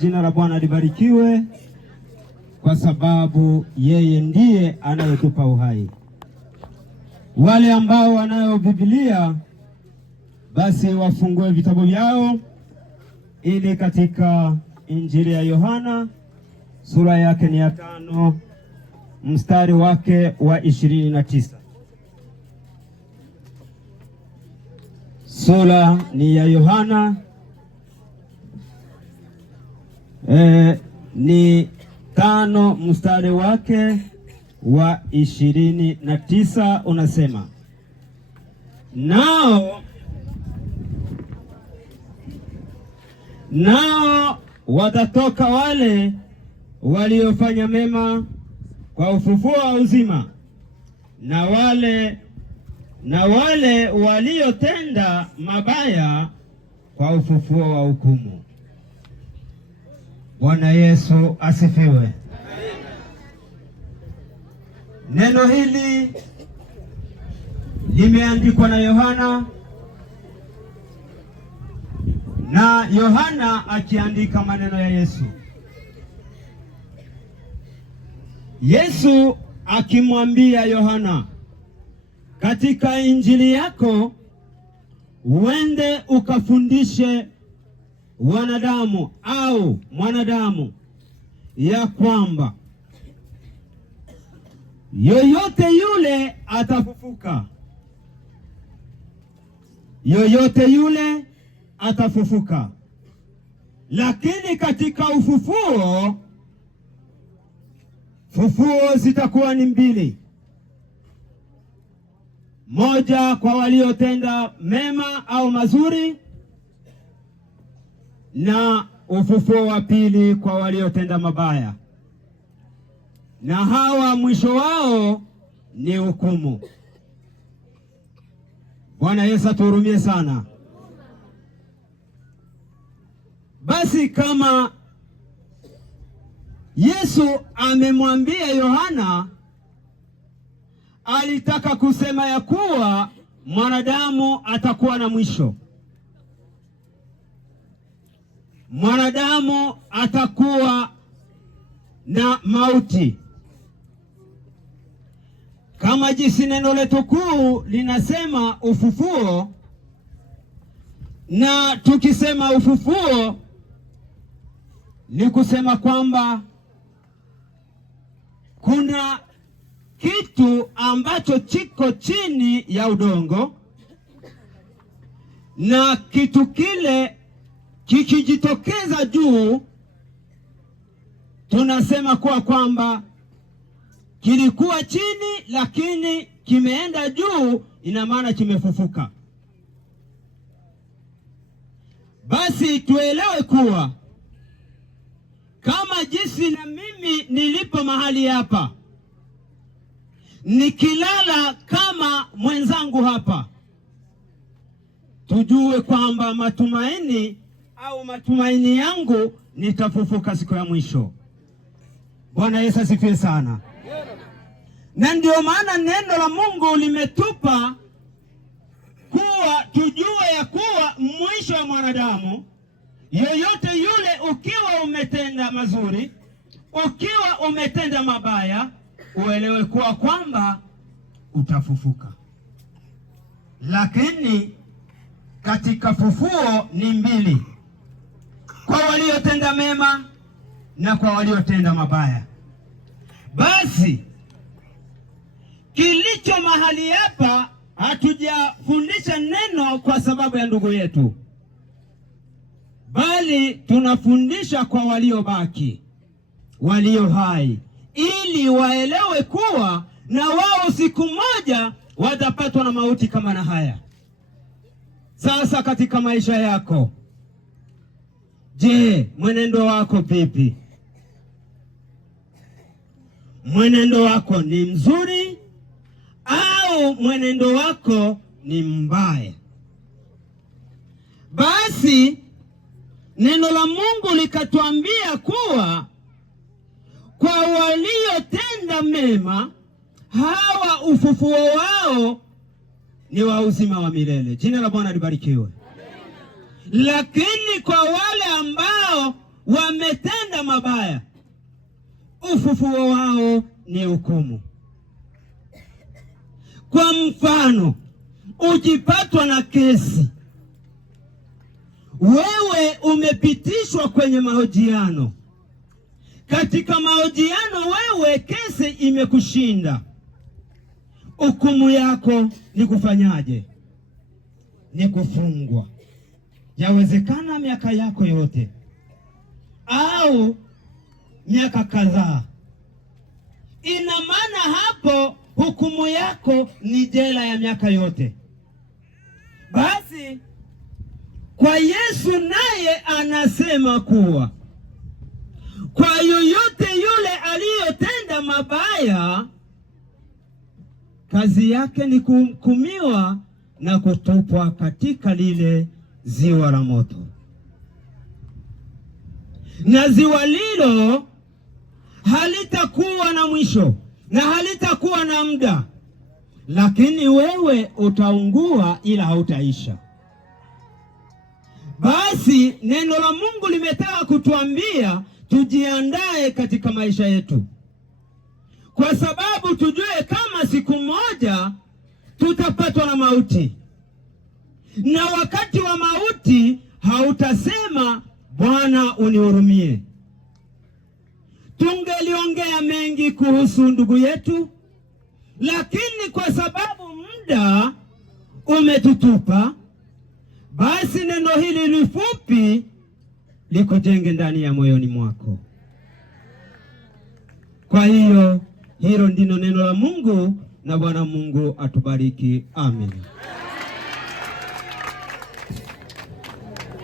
Jina la Bwana libarikiwe, kwa sababu yeye ndiye anayetupa uhai. Wale ambao wanayo Biblia basi wafungue vitabu vyao ili katika Injili ya Yohana sura yake ni ya 5 mstari wake wa 29. Sura ni ya Yohana ni 5 mstari wake wa 29 unasema, nao watatoka wale waliofanya mema kwa ufufuo wa uzima, na wale waliotenda mabaya kwa ufufuo wa hukumu. Bwana Yesu asifiwe. Neno hili limeandikwa na Yohana, na Yohana akiandika maneno ya Yesu. Yesu akimwambia Yohana, katika injili yako uende ukafundishe wanadamu au mwanadamu ya kwamba yoyote yule atafufuka, yoyote yule atafufuka. Lakini katika ufufuo zitakuwa ni mbili, moja kwa waliotenda mema au mazuri, na ufufuo wa pili kwa waliotenda mabaya, na hawa mwisho wao ni hukumu. Bwana Yesu atuhurumie sana. Basi kama Yesu amemwambia Yohana, alitaka kusema ya kuwa mwanadamu atakuwa na mwisho. Mwanadamu atakuwa na mauti, kama jinsi neno letu kuu linasema ufufuo. Na tukisema ufufuo ni kusema kwamba kuna kitu ambacho chiko chini ya udongo, na kitu kile kikijitokeza juu, tunasema kwamba kilikuwa chini lakini kimeenda juu, ina maana kimefufuka. Basi tuelewe kuwa kama jinsi na mimi nilipo mahali hapa, nikilala kama mwenzangu hapa, tujue kwamba matumaini yangu nitafufuka siku ya mwisho. Bwana Yesu asifiwe sana. Na ndio maana neno la Mungu limetupa kuwa tujue ya kuwa mwisho wa mwanadamu, yoyote yule, ukiwa umetenda mazuri, ukiwa umetenda mabaya, uelewe kuwa kwamba utafufuka. Lakini katika fufuo ni mbili, kwa waliotenda mema na kwa waliotenda mabaya. Basi kilicho mahali hapa, hatujafundisha neno kwa sababu ya ndugu yetu, bali tunafundisha kwa waliobaki, walio hai, ili waelewe kuwa na wao siku moja watapatwa na mauti kama na haya. Sasa katika maisha yako, je, mwenendo wako vipi? Mwenendo wako ni mzuri au mwenendo wako ni mbaya? Basi neno la Mungu likatuambia kuwa kwa waliotenda mema, hawa ufufuo wao ni wa uzima wa milele. Jina la Bwana libarikiwe. Lakini kwa wale ambao wametenda mabaya, ufufuo wao ni hukumu. Kwa mfano, ukipatwa na kesi, wewe umepitishwa kwenye mahojiano. Katika mahojiano wewe kesi imekushinda, hukumu yako ni kufanyaje? Ni kufungwa. Yawezekana miaka yako yote au miaka kadhaa. Ina maana hapo hukumu yako ni jela ya miaka yote. Basi kwa Yesu naye anasema kuwa kwa yoyote yule aliyotenda mabaya, kazi yake ni kuhukumiwa na kutupwa katika lile ziwa la moto. Na ziwa lilo halitakuwa na mwisho na halitakuwa na muda, lakini wewe utaungua ila hautaisha. Basi neno la Mungu limetaka kutuambia tujiandae katika maisha yetu, kwa sababu tujue kama siku moja tutapatwa na mauti, na wakati wa mauti hautasema Bwana unihurumie. Tungeliongea mengi kuhusu ndugu yetu, lakini kwa sababu muda umetutupa, basi neno hili lifupi likujenge ndani ya moyoni mwako. Kwa hiyo hilo ndilo neno la Mungu, na Bwana Mungu atubariki. Amen.